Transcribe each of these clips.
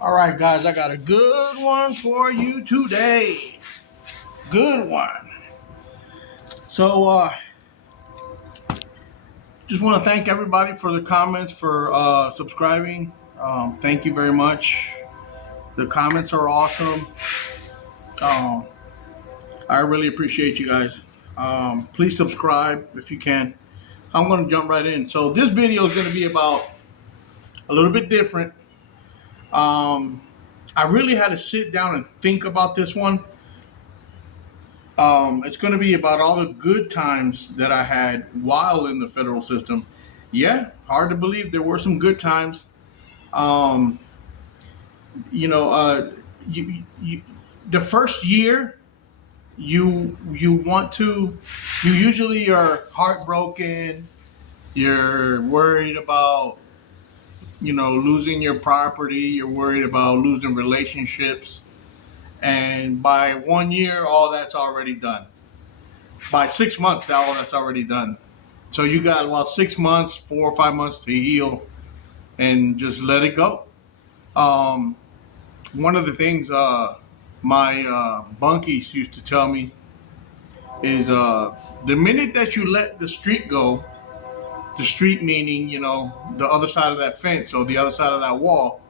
All right, guys, I got a good one for you today. Good one. So, just want to thank everybody for the comments, for subscribing. Thank you very much. The comments are awesome. Um, I really appreciate you guys. Please subscribe if you can. I'm going to jump right in. So, this video is going to be about a little bit different. I really had to sit down and think about this one. It's going to be about all the good times that I had while in the federal system. Yeah, hard to believe there were some good times. Um, you know, you the first year you want to, you usually are heartbroken. You're worried about losing your property. You're worried about losing relationships. And by 1 year, all that's already done. By 6 months, all that's already done. So you got about 6 months, 4 or 5 months to heal and just let it go. One of the things my bunkies used to tell me is the minute that you let the street go, the street meaning, the other side of that fence or the other side of that wall,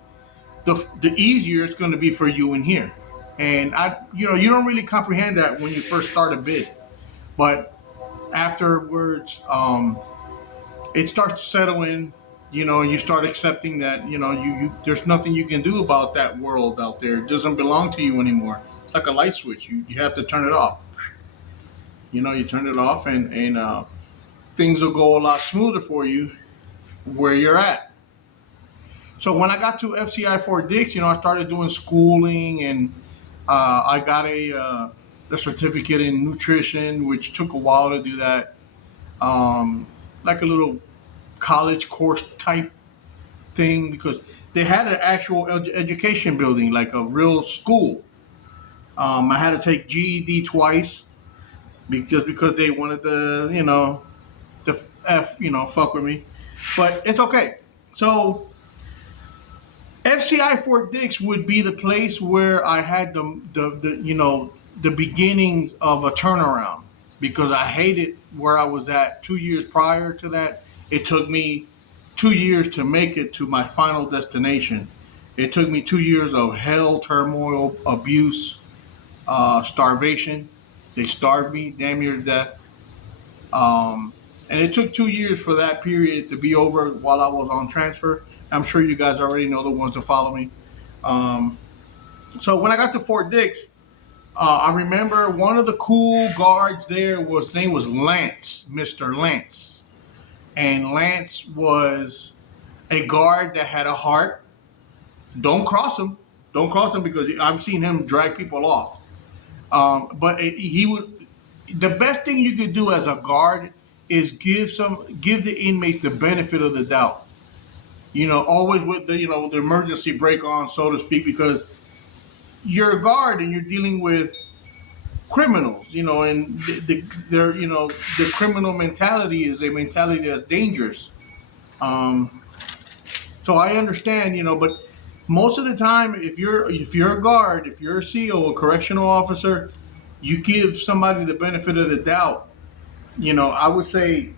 the easier it's going to be for you in here. And you don't really comprehend that when you first start a bid, but afterwards, it starts to settle in, and you start accepting that, you there's nothing you can do about that world out there. It doesn't belong to you anymore. It's like a light switch. You have to turn it off. You turn it off, and things will go a lot smoother for you where you're at. So when I got to FCI Fort Dix, I started doing schooling, and I got a certificate in nutrition, which took a while to do that. Like a little college course type thing, because they had an actual education building, like a real school. I had to take GED twice just because they wanted the fuck with me. But it's okay. So FCI Fort Dix would be the place where I had the beginnings of a turnaround, because I hated where I was at 2 years prior to that. It took me 2 years to make it to my final destination. It took me 2 years of hell, turmoil, abuse, starvation. They starved me damn near to death. And it took 2 years for that period to be over while I was on transfer. I'm sure you guys already know the ones that follow me. So when I got to Fort Dix, I remember one of the cool guards there his name was Lance, Mr. Lance. And Lance was a guard that had a heart. Don't cross him. Don't cross him, because I've seen him drag people off. But he would. The best thing you could do as a guard is give the inmates the benefit of the doubt. Always with the emergency brake on, so to speak, because you're a guard and you're dealing with criminals, and the criminal mentality is a mentality that's dangerous. So I understand, but most of the time, if you're a guard, if you're a CO, a correctional officer, you give somebody the benefit of the doubt. I would say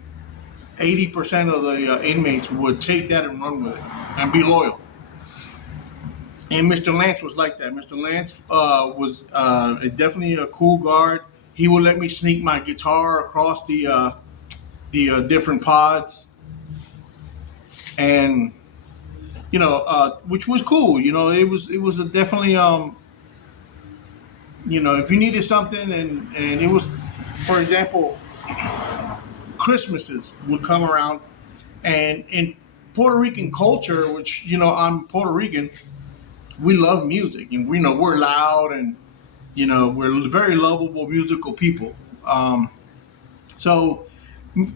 80% of the inmates would take that and run with it and be loyal. And Mr. Lance was like that. Mr. Lance was definitely a cool guard. He would let me sneak my guitar across the different pods, and which was cool. It was definitely if you needed something, and it was, for example, Christmases would come around, and in Puerto Rican culture, which I'm Puerto Rican, we love music, and we're loud, and we're very lovable musical people. So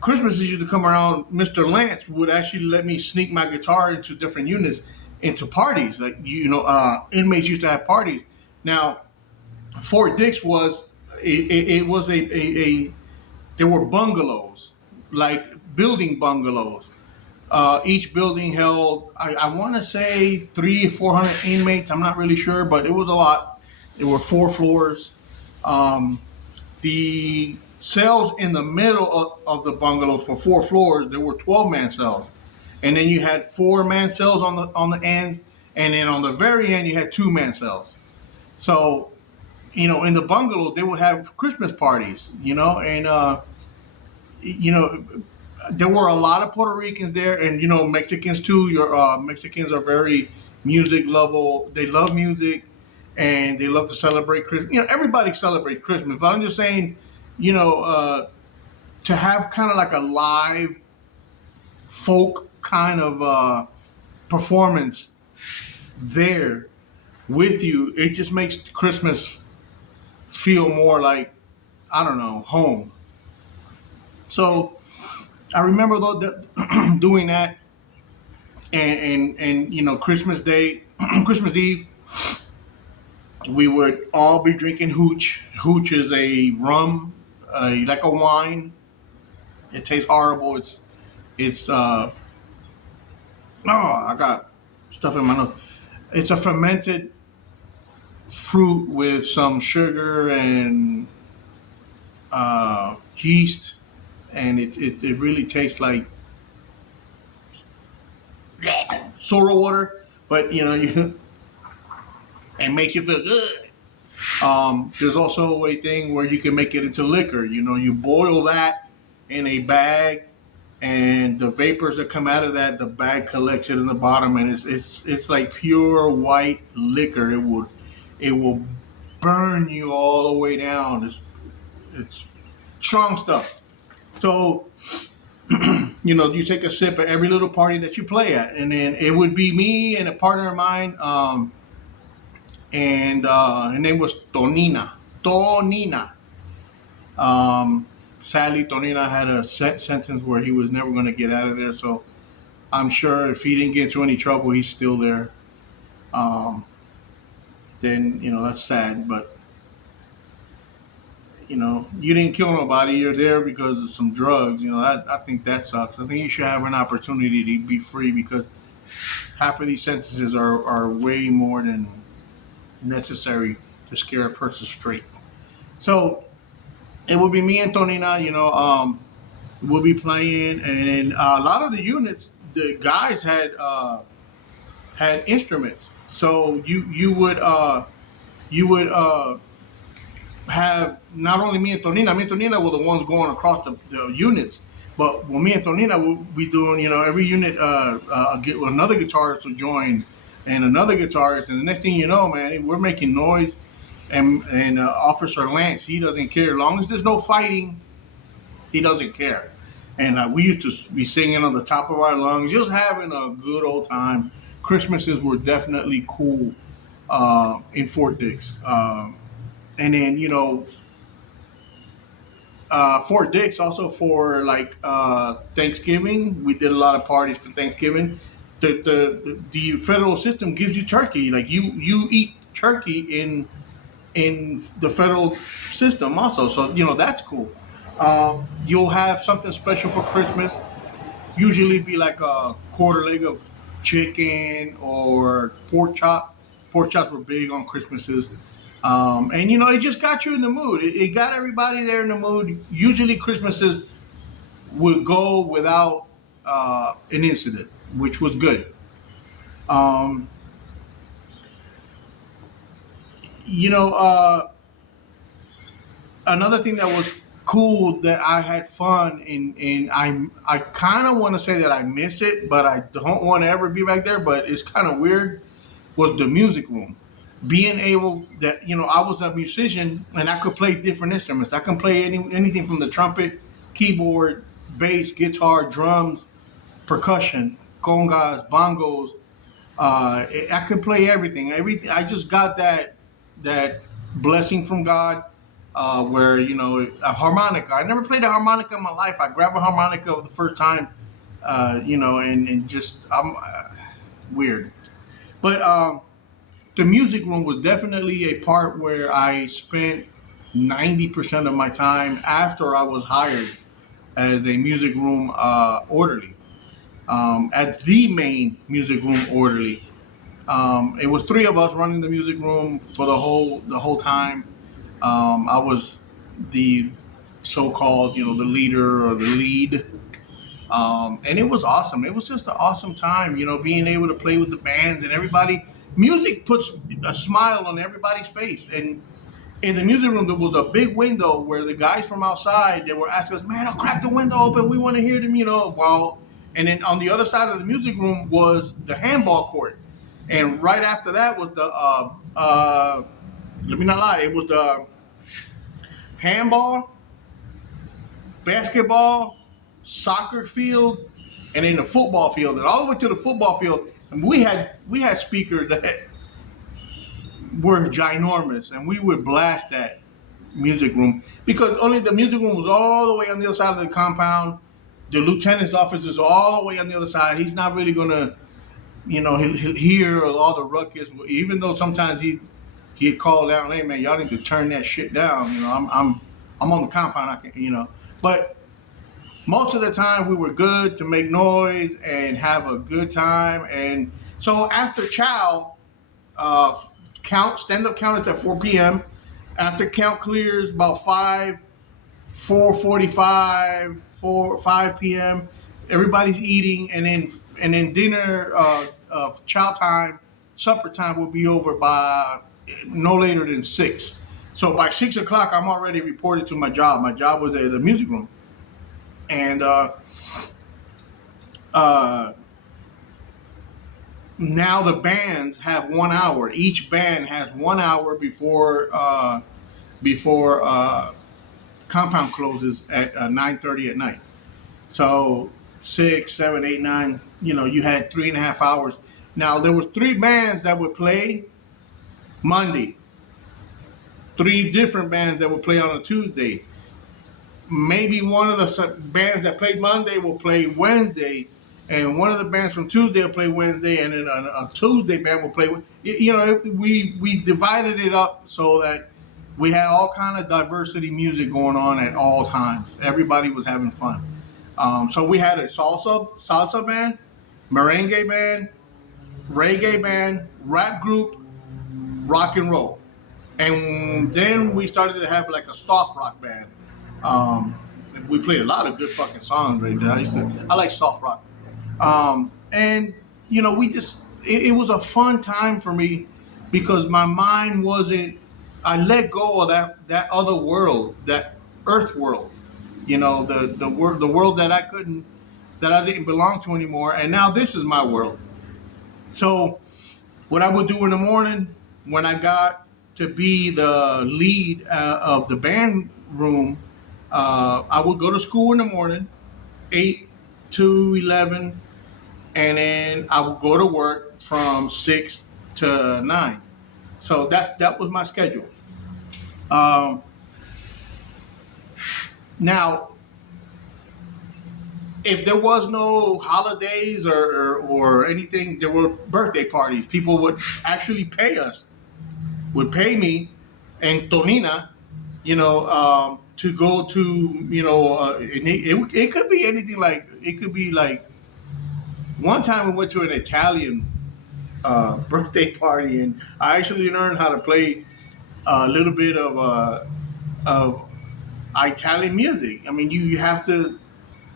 Christmases used to come around. Mr. Lance would actually let me sneak my guitar into different units, into parties. Like inmates used to have parties. Now, Fort Dix was it was a there were bungalows, like building bungalows. Each building held, I want to say 300 or 400 inmates. I'm not really sure, but it was a lot. There were 4 floors. Um, the cells in the middle of the bungalows for 4 floors, there were 12-man cells, and then you had 4-man cells on the ends, and then on the very end you had 2-man cells. So in the bungalow they would have Christmas parties, and you know there were a lot of Puerto Ricans there, and Mexicans too. Your Mexicans are very music level. They love music, and they love to celebrate Christmas. Everybody celebrates Christmas, but I'm just saying, you know, uh, to have kind of like a live folk kind of performance there with you, it just makes Christmas feel more like, I don't know, home. So I remember though that doing that, and Christmas Day, Christmas Eve, we would all be drinking hooch. Hooch is a rum, like a wine. It tastes horrible. It's oh, I got stuff in my nose. It's a fermented fruit with some sugar and yeast, and it really tastes like soda water, but you and makes you feel good. There's also a thing where you can make it into liquor. You boil that in a bag, and the vapors that come out of that, the bag collects it in the bottom, and it's like pure white liquor. It will burn you all the way down. It's strong stuff. So you take a sip at every little party that you play at, and then it would be me and a partner of mine. And her name was Tonina. Tonina. Sadly, Tonina had a sentence where he was never going to get out of there. So I'm sure if he didn't get into any trouble, he's still there. Um, then that's sad. But you didn't kill nobody. You're there because of some drugs. I think that sucks. I think you should have an opportunity to be free, because half of these sentences are way more than necessary to scare a person straight. So it would be me and Tonina, we'll be playing, and then a lot of the units, the guys had instruments. So you would have not only me and Tonina. Me and Tonina were the ones going across the units, but when me and Tonina would be doing, every unit, get another guitarist will join, and another guitarist, and the next thing you know, man, we're making noise. And Officer Lance, he doesn't care. As long as there's no fighting, he doesn't care. And we used to be singing on the top of our lungs, just having a good old time. Christmases were definitely cool in Fort Dix. And then, Fort Dix also for like Thanksgiving, we did a lot of parties for Thanksgiving. The federal system gives you turkey. Like you eat turkey in the federal system also. So that's cool. You'll have something special for Christmas. Usually be like a quarter leg of chicken or pork chop. Pork chops were big on Christmases. And it just got you in the mood. It got everybody there in the mood. Usually Christmases would go without an incident, which was good. Um, you know, another thing that was cool that I had fun in I kind of want to say that I miss it, but I don't want to ever be back there. But it's kind of weird. Was the music room, being able that I was a musician and I could play different instruments. I can play anything from the trumpet, keyboard, bass, guitar, drums, percussion, congas, bongos. I could play everything. Everything. I just got that blessing from God, where a harmonica. I never played a harmonica in my life. I grabbed a harmonica the first time, and just I'm weird. But the music room was definitely a part where I spent 90% of my time after I was hired as a music room orderly. as the main music room orderly. It was three of us running the music room for the whole time. I was the so-called, the leader or the lead. And it was awesome. It was just an awesome time, being able to play with the bands and everybody. Music puts a smile on everybody's face. And in the music room, there was a big window where the guys from outside, they were asking us, man, I'll crack the window open. We want to hear them, while. And then on the other side of the music room was the handball court. And right after that was let me not lie, it was the handball, basketball, soccer field, and then the football field, and all the way to the football field. And we had speakers that were ginormous, and we would blast that music room because only the music room was all the way on the other side of the compound. The lieutenant's office is all the way on the other side. He's not really gonna, he'll hear all the ruckus, even though sometimes he'd call down, hey man, y'all need to turn that shit down. I'm on the compound. I can, but most of the time we were good to make noise and have a good time. And so after chow, stand-up count is at 4 p.m. After count clears about 5 p.m. Everybody's eating, and then dinner, chow time, supper time will be over by no later than 6. So by 6 o'clock, I'm already reported to my job. My job was at the music room, and now the bands have 1 hour. Each band has 1 hour before compound closes at 9:30 at night. So 6, 7, 8, 9. You had 3.5 hours. Now there was 3 bands that would play Monday. 3 different bands that would play on a Tuesday. Maybe one of the bands that played Monday will play Wednesday, and one of the bands from Tuesday will play Wednesday, and then a Tuesday band will play. We divided it up so that we had all kind of diversity music going on at all times. Everybody was having fun. So we had a salsa band, merengue band, reggae band, rap group, rock and roll, and then we started to have like a soft rock band. We played a lot of good fucking songs right there. I like soft rock. And it was a fun time for me because my mind wasn't, I let go of that other world, that earth world, the world that I didn't belong to anymore. And now this is my world. So what I would do in the morning when I got to be the lead of the band room, I would go to school in the morning, 8 to 11, and then I would go to work from 6 to 9. So that was my schedule. Now, if there was no holidays or anything, there were birthday parties. People would actually would pay me and Tonina, to go to, it could be anything. It could be like one time we went to an Italian birthday party, and I actually learned how to play a little bit of Italian music. I mean, you have to,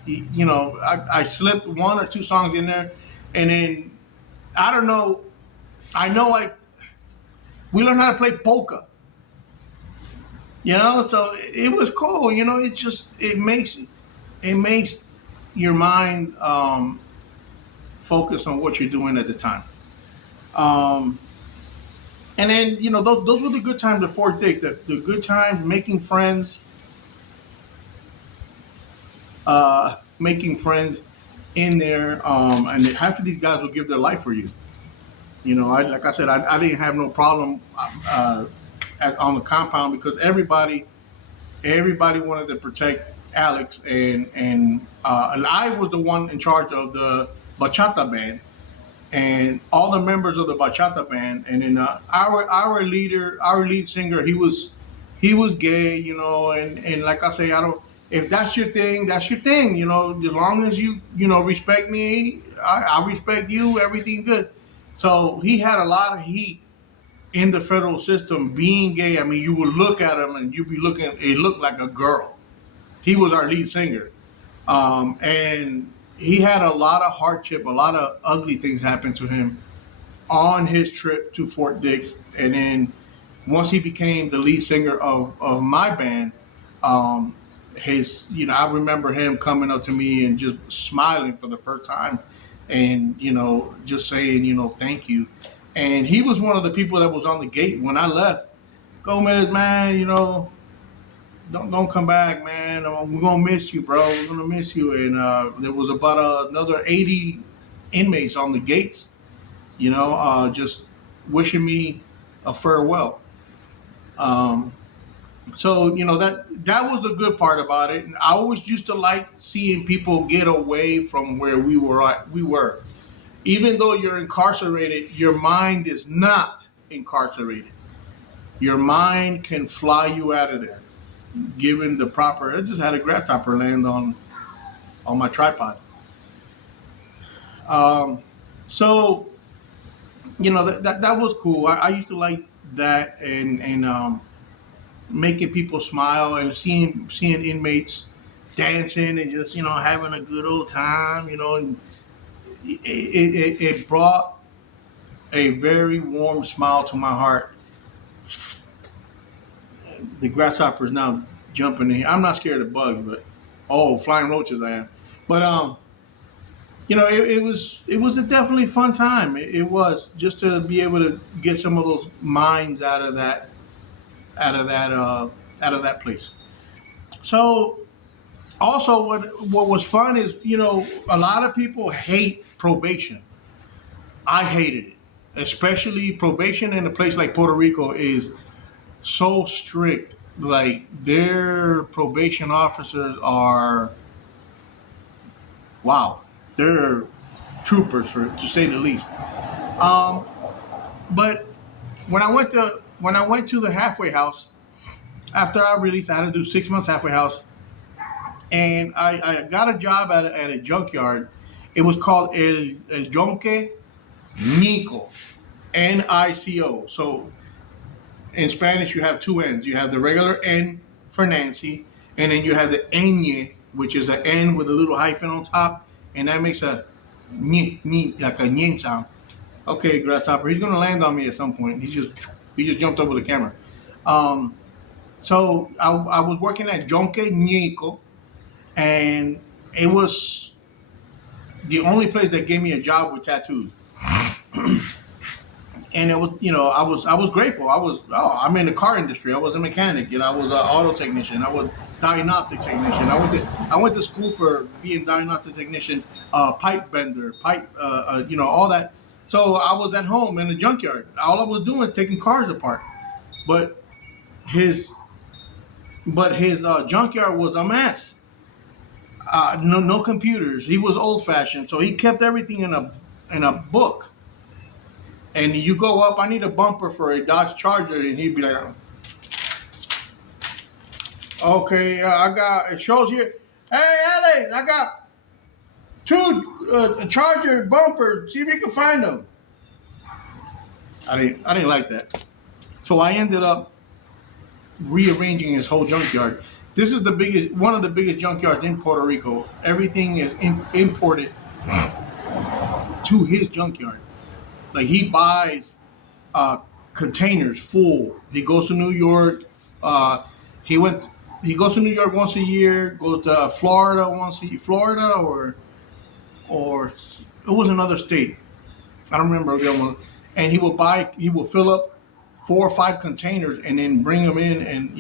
I slipped 1 or 2 songs in there, and then I don't know. We learned how to play polka. So it was cool. It makes your mind focus on what you're doing at the time. And then those were the good times at Fort Dix. The good times making friends, in there. And half of these guys will give their life for you. Like I said, I didn't have no problem on the compound because everybody wanted to protect Alex, and I was the one in charge of the bachata band, and all the members of the bachata band, and then our lead singer, he was gay, and like I say, if that's your thing, that's your thing. You know, as long as you know respect me, I respect you. Everything good. So he had a lot of heat in the federal system being gay. I mean, you would look at him and you'd be looking. It looked like a girl. He was our lead singer, and he had a lot of hardship, a lot of ugly things happen to him on his trip to Fort Dix, and then once he became the lead singer of my band, um, his I remember him coming up to me and just smiling for the first time, and just saying thank you, and he was one of the people that was on the gate when I left. Gomez, man, don't come back, man. We're gonna miss you, bro. We're gonna miss you. And there was about another 80 inmates on the gates, just wishing me a farewell. Um, so that was the good part about it. And I always used to like seeing people get away from where we were at. We were, even though you're incarcerated, your mind is not incarcerated. Your mind can fly you out of there, given the proper. I just had a grasshopper land on my tripod. Um, so that was cool. I used to like that, and making people smile and seeing inmates dancing and just having a good old time. And it brought a very warm smile to my heart. The grasshopper is now jumping in here. I'm not scared of bugs, but flying roaches I am. But it was a definitely fun time. It was just to be able to get some of those minds out of that out of that place. So also what was fun is a lot of people hate probation. I hated it, especially probation in a place like Puerto Rico is so strict. Like their probation officers are wow, they're troopers to say the least. Um, but when I went to the halfway house after I released, I had to do 6 months halfway house, and I got a job at a junkyard. It was called El Yonke Nico, Nico. So in Spanish, you have two N's. You have the regular N for Nancy, and then you have the ñ, which is an N with a little hyphen on top, and that makes a like a ñ sound. Okay, grasshopper. He's gonna land on me at some point. He just jumped over the camera. Um, so I was working at Jonque Nico, and it was the only place that gave me a job with tattoos. And it was, I was grateful. I'm in the car industry. I was a mechanic. I was an auto technician. I was diagnostic technician. I went to school for being diagnostic technician, pipe bender, all that. So I was at home in the junkyard. All I was doing was taking cars apart. But his but his junkyard was a mess. No computers. He was old fashioned, so he kept everything in a book. And you go up, I need a bumper for a Dodge Charger, and he'd be like, okay, I got, it shows here, hey, Alex, I got two Charger bumpers, see if you can find them. I didn't like that. So I ended up rearranging his whole junkyard. This is one of the biggest junkyards in Puerto Rico. Everything is imported to his junkyard. Like he buys containers full. He goes to New York. He went. He goes to New York once a year. Goes to Florida once a year. Florida or it was another state. I don't remember the other one. And he will buy. He will fill up 4 or 5 containers and then bring them in, and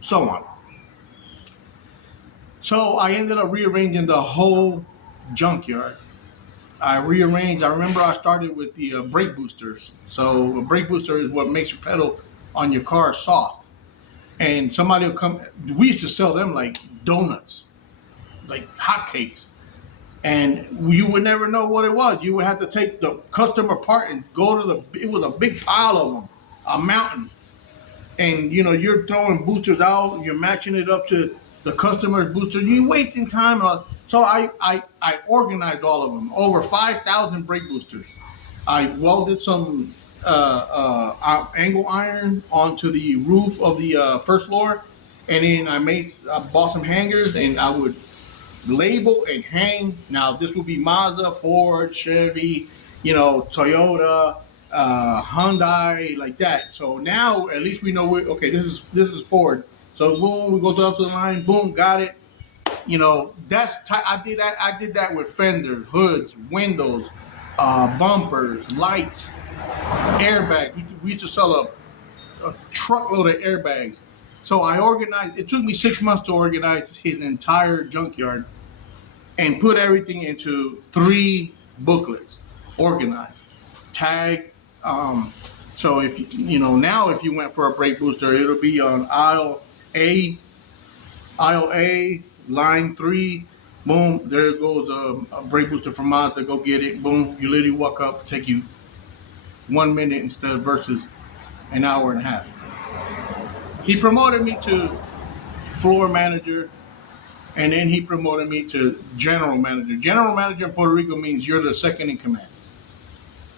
so on. So I ended up rearranging the whole junkyard. I rearranged. I remember I started with the brake boosters. So a brake booster is what makes your pedal on your car soft. And somebody will come. We used to sell them like donuts, like hotcakes. And you would never know what it was. You would have to take the customer apart and go to it was a big pile of them, a mountain. and you're throwing boosters out, you're matching it up to the customer's booster, you're wasting time. So I organized all of them, over 5,000 brake boosters. I welded some angle iron onto the roof of the first floor, and then bought some hangers, and I would label and hang. Now this will be Mazda, Ford, Chevy, Toyota, Hyundai, like that. So now at least we know okay. This is Ford. So boom, we go up to the line. Boom, got it. I did that with fenders, hoods, windows, bumpers, lights, airbags. We used to sell a truckload of airbags. So I organized. It took me 6 months to organize his entire junkyard and put everything into 3 booklets, organized, tag. So now if you went for a brake booster, it'll be on aisle A, line 3. Boom, there goes a brake booster from Mazda. Go get it. Boom, you literally walk up, take you 1 minute instead of versus an hour and a half. He promoted me to floor manager, and then he promoted me to general manager. General manager in Puerto Rico means you're the second in command.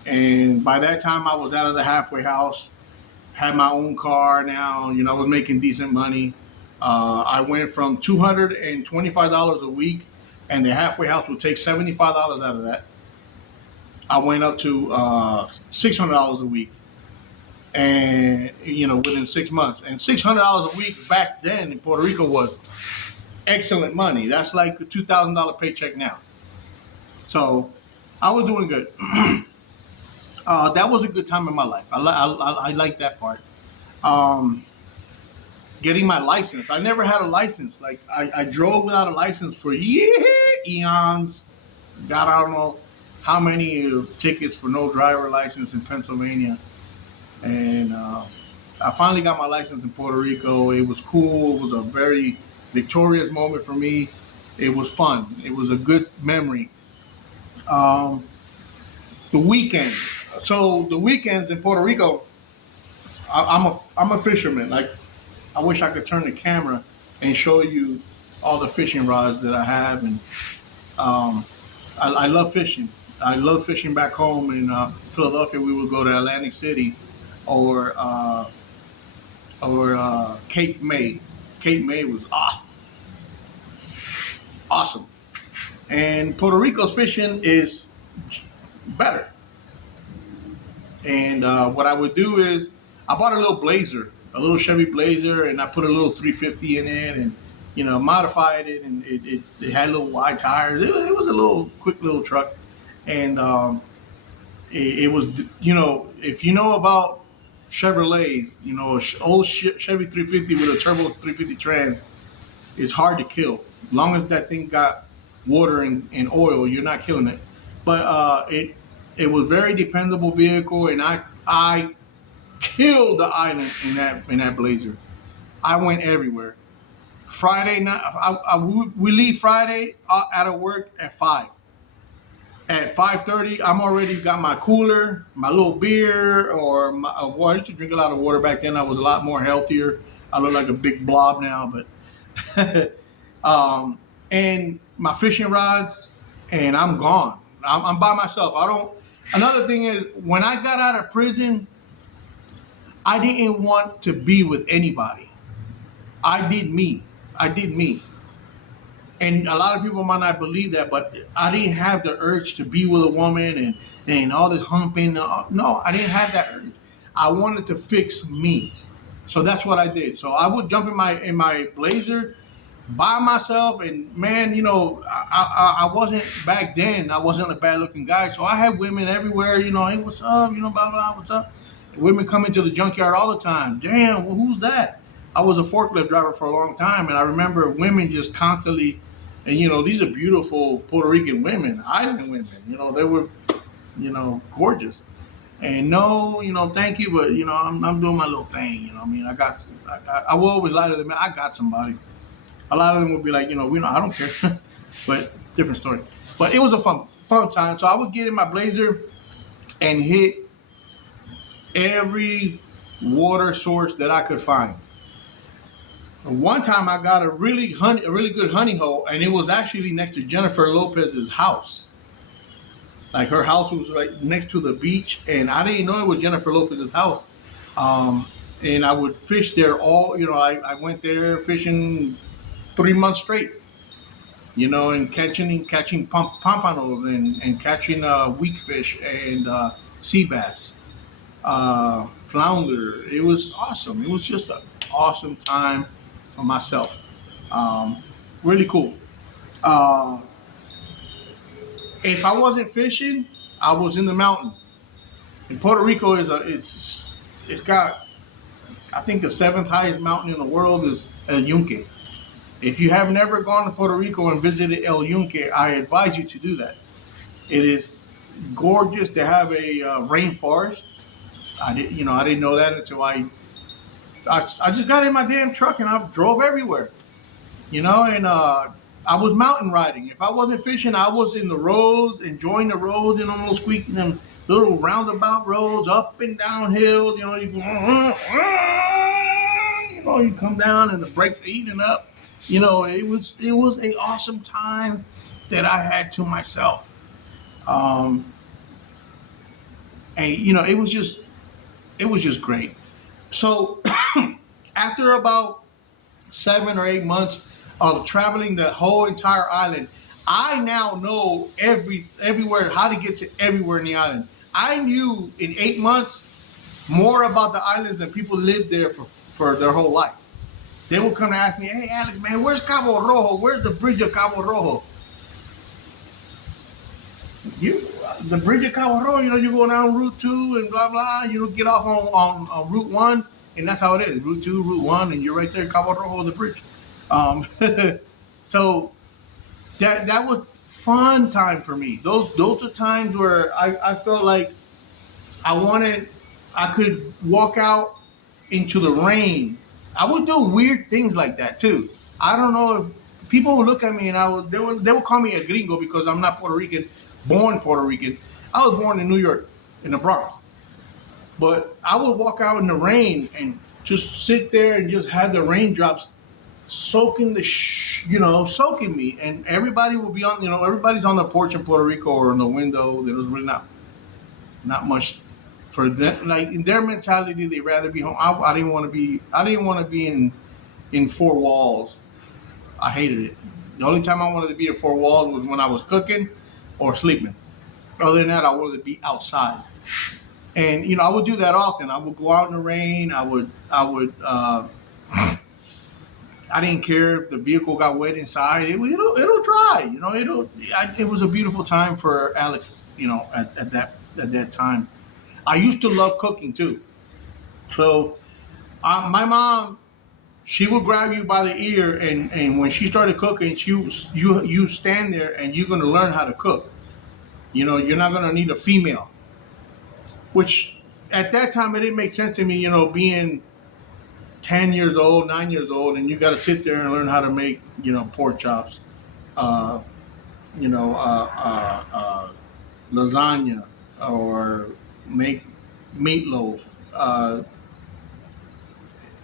And by that time, I was out of the halfway house, had my own car now, I was making decent money. I went from $225 a week, and the halfway house would take $75 out of that. I went up to $600 a week, and within 6 months. And $600 a week back then in Puerto Rico was excellent money. That's like a $2,000 paycheck now. So I was doing good. That was a good time in my life. I like that part. Getting my license. I never had a license. Like I drove without a license for eons. Got I don't know how many tickets for no driver license in Pennsylvania. And I finally got my license in Puerto Rico. It was cool. It was a very victorious moment for me. It was fun. It was a good memory. The weekend. So the weekends in Puerto Rico, I'm a fisherman. Like I wish I could turn the camera and show you all the fishing rods that I have, and I love fishing. I love fishing back home in Philadelphia. We would go to Atlantic City or Cape May. Cape May was awesome. And Puerto Rico's fishing is better. And what I would do is I bought a little Blazer, a little Chevy Blazer, and I put a little 350 in it, and modified it, and it had little wide tires. It was a little quick little truck, and it was if you know about Chevrolets, old Chevy 350 with a turbo 350 trans, it's hard to kill. As long as that thing got water and oil, you're not killing it. But it was very dependable vehicle, and I killed the island in that Blazer. I went everywhere. Friday night, we leave Friday out of work at 5. At 5:30, I'm already got my cooler, my little beer, or my water. I used to drink a lot of water back then. I was a lot more healthier. I look like a big blob now, but and my fishing rods, and I'm gone. I'm by myself. I don't. Another thing is, when I got out of prison, I didn't want to be with anybody. I did me. And a lot of people might not believe that, but I didn't have the urge to be with a woman and all this humping. No, I didn't have that urge. I wanted to fix me. So that's what I did. So I would jump in my Blazer by myself, and man, I wasn't back then. I wasn't a bad looking guy, so I had women everywhere. Hey, what's up? Blah blah, what's up? Women come into the junkyard all the time. Damn, well, who's that? I was a forklift driver for a long time, and I remember women just constantly, and these are beautiful Puerto Rican women, island women. They were, gorgeous. And no, thank you, but I'm doing my little thing. I will always lie to them. I got somebody. A lot of them would be like, I don't care, but different story. But it was a fun time. So I would get in my Blazer and hit every water source that I could find. One time I got a really good honey hole, and it was actually next to Jennifer Lopez's house. Like her house was right next to the beach, and I didn't know it was Jennifer Lopez's house. Um, and I would fish there all. I went there fishing 3 months straight. And catching pompanos and catching weak fish and sea bass, flounder. It was awesome. It was just an awesome time for myself. Um, Really cool. Uh, if I wasn't fishing, I was in the mountain. And Puerto Rico it's got, I think, the seventh highest mountain in the world is El Yunque. If you have never gone to Puerto Rico and visited El Yunque, I advise you to do that. It is gorgeous to have a rainforest. I didn't know that until I just got in my damn truck and I drove everywhere. And I was mountain riding. If I wasn't fishing, I was in the roads, enjoying the roads, and almost squeaking them little roundabout roads up and down hills. You come down and the brakes are eating up. It was an awesome time that I had to myself. Um, and it was just great. So after about 7 or 8 months of traveling the whole entire island, I now know everywhere how to get to everywhere in the island. I knew in 8 months more about the islands than people lived there for their whole life. They would come and ask me, "Hey, Alex, man, where's Cabo Rojo? Where's the bridge of Cabo Rojo?" You, the bridge of Cabo Rojo, you go down Route 2 and blah, blah. You get off on Route 1, and that's how it is. Route 2, Route 1, and you're right there, Cabo Rojo, the bridge. Um, so that was fun time for me. Those are times where I felt like I could walk out into the rain. I would do weird things like that too. I don't know if people would look at me and they would call me a gringo because I'm not Puerto Rican, born Puerto Rican. I was born in New York, in the Bronx. But I would walk out in the rain and just sit there and just have the raindrops soaking me, and everybody will be everybody's on the porch in Puerto Rico or in the window. There was really not much for them. Like in their mentality, they'd rather be home. I didn't want to be. I didn't want to be in four walls. I hated it. The only time I wanted to be in four walls was when I was cooking or sleeping. Other than that, I wanted to be outside. And I would do that often. I would go out in the rain. I didn't care if the vehicle got wet inside. It'll dry. It was a beautiful time for Alex. At that time, I used to love cooking too. So my mom, she would grab you by the ear, and when she started cooking, you stand there and you're gonna learn how to cook. You're not gonna need a female. Which at that time it didn't make sense to me. Being 10 years old, 9 years old, and you got to sit there and learn how to make, pork chops, uh, lasagna, or make meatloaf.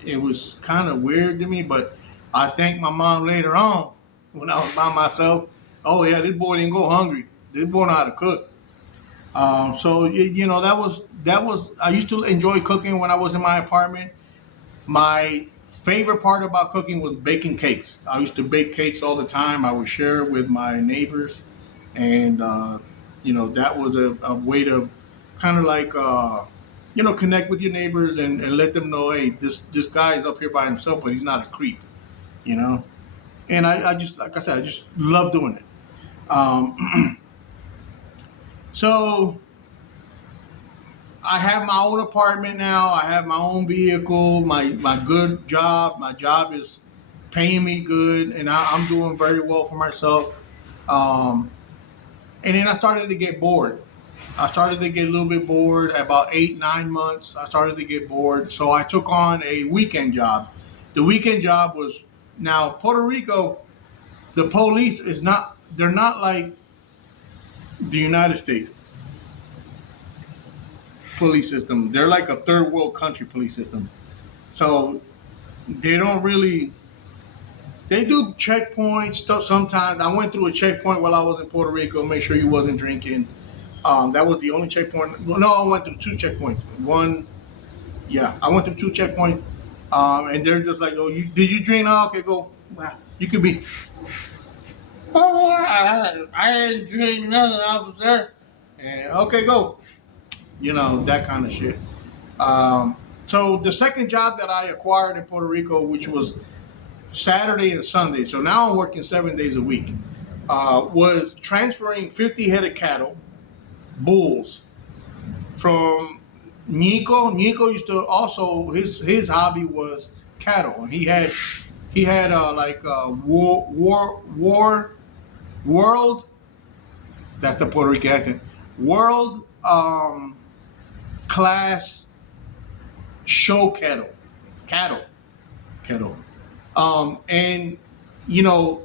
It was kind of weird to me, but I thanked my mom later on when I was by myself. Oh yeah, this boy didn't go hungry. This boy know how to cook. So that was. I used to enjoy cooking when I was in my apartment. My favorite part about cooking was baking cakes. I used to bake cakes all the time. I would share it with my neighbors, and that was a way to kind of like connect with your neighbors and let them know, hey, this guy is up here by himself, but he's not a creep, you know. And I just, like I said, I just love doing it. Um, so I have my own apartment now. I have my own vehicle. My good job. My job is paying me good, and I'm doing very well for myself. Um, and then I started to get bored. I started to get a little bit bored. At about 8, 9 months, I started to get bored. So I took on a weekend job. The weekend job was, now Puerto Rico. The police is not. They're not like the United States. police system. They're like a third world country police system. So they don't really. They do checkpoints stuff sometimes. I went through a checkpoint while I was in Puerto Rico. Make sure you wasn't drinking. That was the only checkpoint. Well, no, I went through two checkpoints. One, yeah, I went through two checkpoints, and they're just like, "Oh, did you drink? Oh, okay, go. Wow, you could be." Oh, I didn't drink nothing, officer. And okay, go. You know that kind of shit. So the second job that I acquired in Puerto Rico, which was Saturday and Sunday, so now I'm working 7 days a week, was transferring 50 head of cattle, bulls, from Nico. Nico used to also his hobby was cattle. He had like world. That's the Puerto Rican accent. World class show cattle. And you know,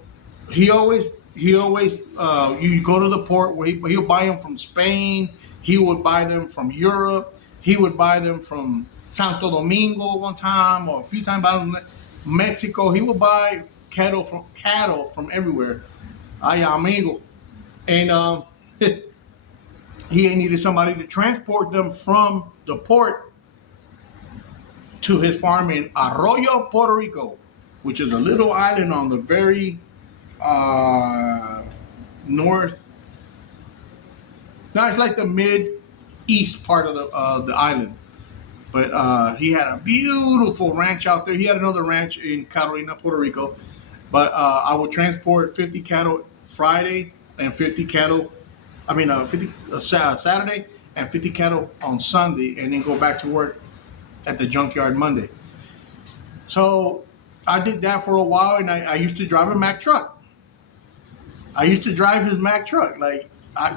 he always you go to the port where he'll buy them from Spain. He would buy them from Europe. He would buy them from Santo Domingo one time or a few times out of Mexico. He would buy cattle from everywhere. Ay amigo, and he needed somebody to transport them from the port to his farm in Arroyo, Puerto Rico, which is a little island on the very north. No, it's like the mid east part of the island. But he had a beautiful ranch out there. He had another ranch in Carolina, Puerto Rico. But I would transport 50 cattle Friday and 50 cattle. I mean, 50 Saturday and 50 cattle on Sunday, and then go back to work at the junkyard Monday. So I did that for a while, and I used to drive a Mack truck. I used to drive his Mack truck. Like, I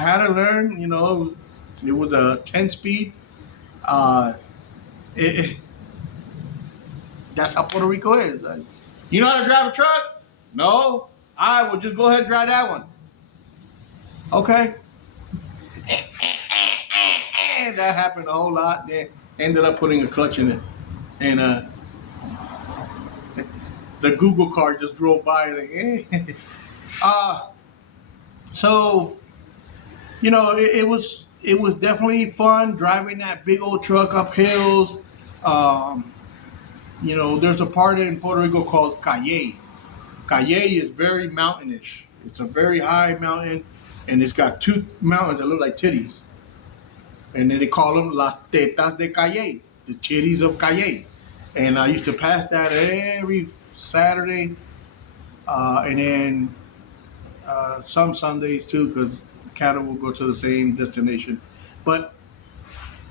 had to learn. It was a 10 speed. Uh, it, that's how Puerto Rico is. Like, you know how to drive a truck? No. I will just go ahead and drive that one. Okay. That happened a whole lot. They ended up putting a clutch in it, and the Google car just drove by. Like, so it was definitely fun driving that big old truck up hills. There's a part in Puerto Rico called Calle. Calle is very mountainish. It's a very high mountain, and it's got two mountains that look like titties. And then they call them Las Tetas de Calle, the titties of Calle. And I used to pass that every Saturday, and then some Sundays too, because cattle will go to the same destination. But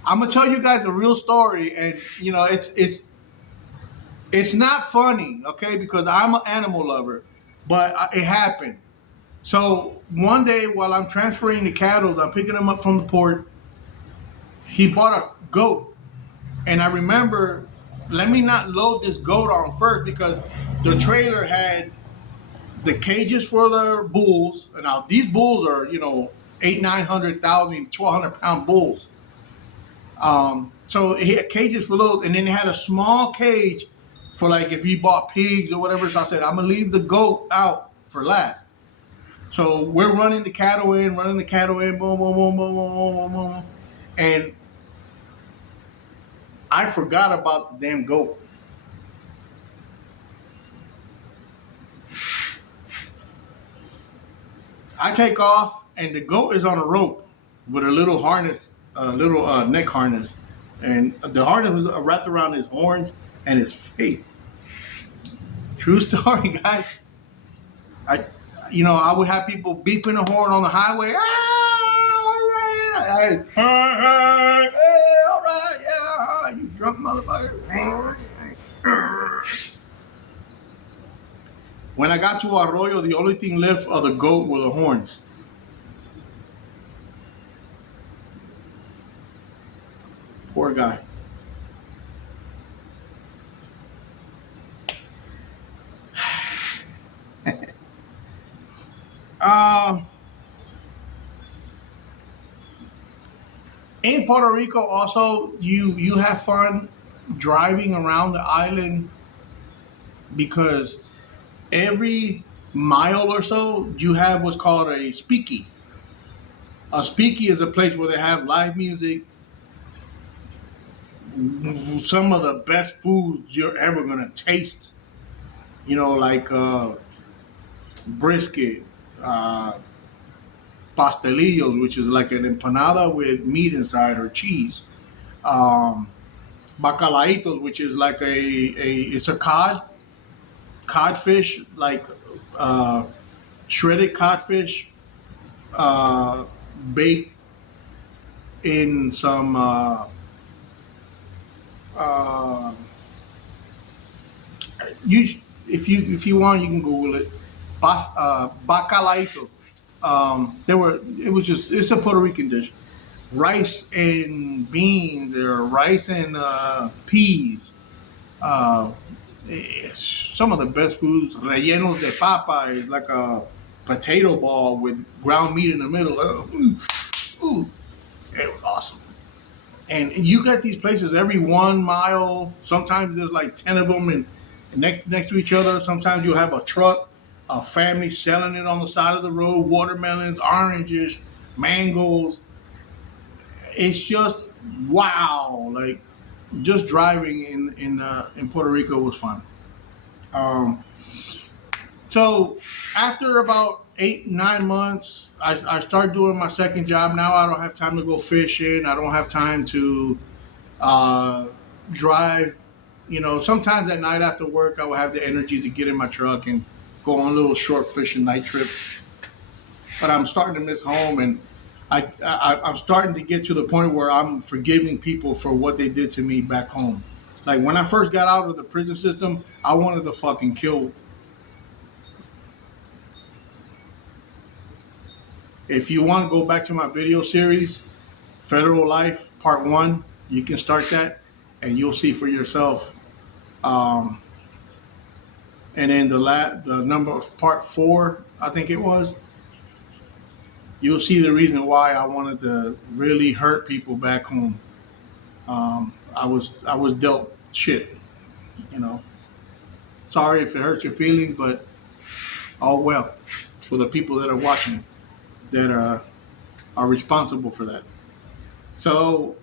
I'm gonna tell you guys a real story, and it's not funny, okay? Because I'm an animal lover, but it happened. So one day while I'm transferring the cattle, I'm picking them up from the port. He bought a goat, and I remember, let me not load this goat on first because the trailer had the cages for the bulls. And now these bulls are, 800, 900,000, 1,200 pound bulls. So he had cages for those, and then they had a small cage for like if you bought pigs or whatever. So I said, I'm gonna leave the goat out for last. So we're running the cattle in, boom, boom, boom, boom, boom, boom, boom, boom. And I forgot about the damn goat. I take off, and the goat is on a rope with a little harness, a little neck harness, and the harness was wrapped around his horns and his face. True story, guys. I would have people beeping the horn on the highway. Hey, all right, yeah, you drunk motherfucker. When I got to Arroyo, the only thing left of the goat were the horns. Poor guy. In Puerto Rico, also you have fun driving around the island because every mile or so you have what's called a speakeasy. A speakeasy is a place where they have live music, some of the best foods you're ever gonna taste. You know, like brisket, uh, pastelillos, which is like an empanada with meat inside or cheese. Um, Bacalaitos, which is like it's a codfish, like uh, shredded codfish, uh, baked in some uh, you if you want you can Google it. Bacalaitos. It was just it's a Puerto Rican dish. Rice and beans or rice and peas. Uh, some of the best foods. Rellenos de papa is like a potato ball with ground meat in the middle. Ooh, it was awesome. And you got these places every 1 mile. Sometimes there's like 10 of them and next to each other. Sometimes you'll have a truck, a family selling it on the side of the road. Watermelons, oranges, mangoes. It's just wow. Like just driving in Puerto Rico was fun. Um, so after about 8 9 months, I started doing my second job. Now I don't have time to go fishing. I don't have time to uh, drive. You know, sometimes at night after work, I will have the energy to get in my truck and go on a little short fishing night trip. But I'm starting to miss home, and I'm starting to get to the point where I'm forgiving people for what they did to me back home. Like when I first got out of the prison system, I wanted to fucking kill. If you want to go back to my video series, Federal Life Part One, you can start that, and you'll see for yourself. Um, and then the number of Part Four, I think it was. You'll see the reason why I wanted to really hurt people back home. I was dealt shit, you know. Sorry if it hurts your feelings, but oh well. For the people that are watching, that are responsible for that. So,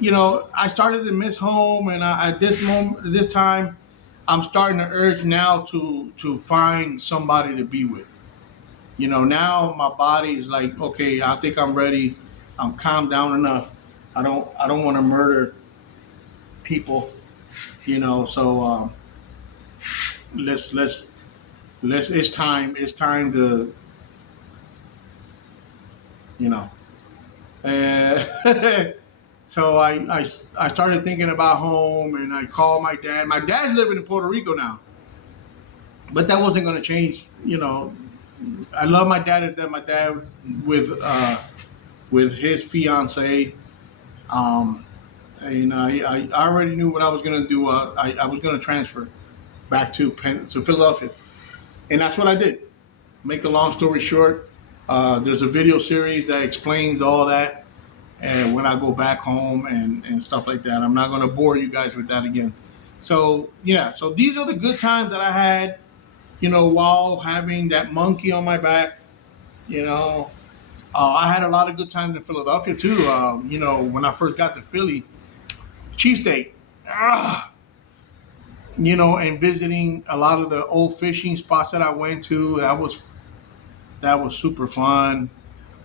you know, I started to miss home, and at this time, I'm starting to urge now to find somebody to be with. You know, now my body's like, okay, I think I'm ready. I'm calmed down enough. I don't want to murder people. You know, so let's let's let's. It's time to you know. So I started thinking about home, and I called my dad. My dad's living in Puerto Rico now, but that wasn't going to change. You know, I love my dad. That my dad was with his fiance. Um, and I already knew what I was going to do. I was going to transfer back to Philadelphia, and that's what I did. Make a long story short, there's a video series that explains all that, and when I go back home and stuff like that. I'm not going to bore you guys with that again. So yeah, so these are the good times that I had, you know, while having that monkey on my back. You know, I had a lot of good times in Philadelphia too. You know, when I first got to Philly, cheesesteak. Ah, you know, and visiting a lot of the old fishing spots that I went to. That was super fun.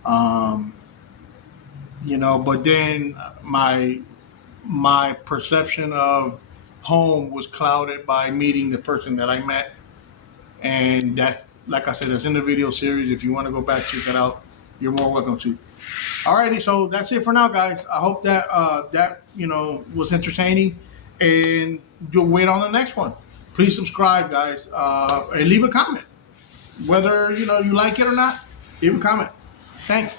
Um, you know, but then my perception of home was clouded by meeting the person that I met, and that's like I said, that's in the video series. If you want to go back check that out, you're more welcome to. Alrighty, so that's it for now, guys. I hope that that you know was entertaining, and you'll wait on the next one. Please subscribe, guys, and leave a comment. Whether you know you like it or not, leave a comment. Thanks.